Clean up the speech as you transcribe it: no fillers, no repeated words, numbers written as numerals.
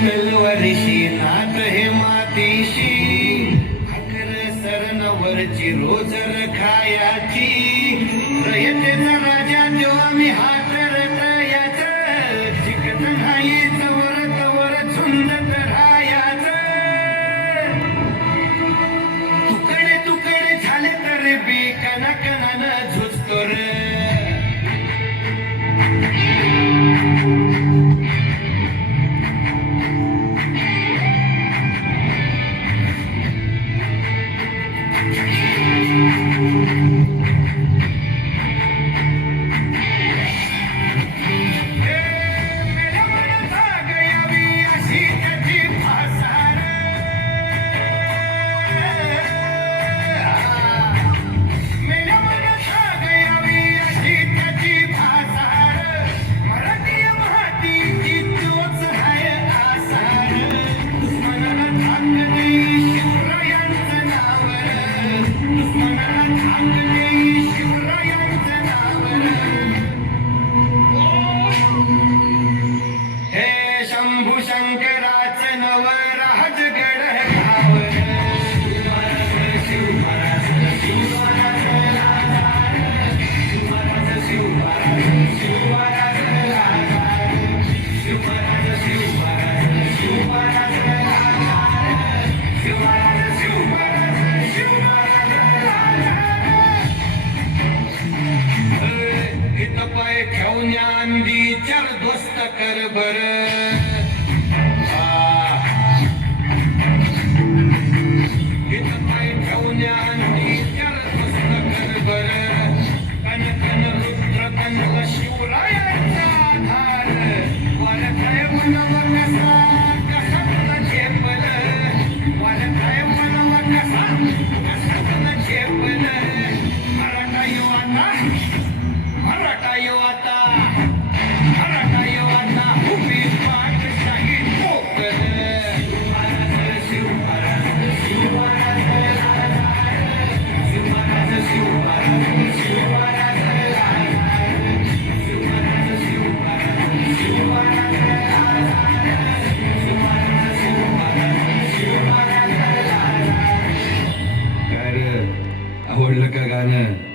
तलवारीशी नात हे मातीशी भाकर सरणावरची रोजर खायाची रयतेचा राजा तो आम्ही हातरत याच चिकत नाही तवर तवर झुंजत राहायाच तुकडे तुकडे झाले तर बी कणाकणानं झुजतो रे चार दोस्त कर बर पाय ठेवण्या चार दोस्त कर बर कन कन रुद्र कन शिवरायांचा आधार वालखाय मनव कसा कसा झेपल वालखाय मनव कसा कसा झेपल मराठा येऊ आता मराठा येऊ आता आवडलं का गाणं?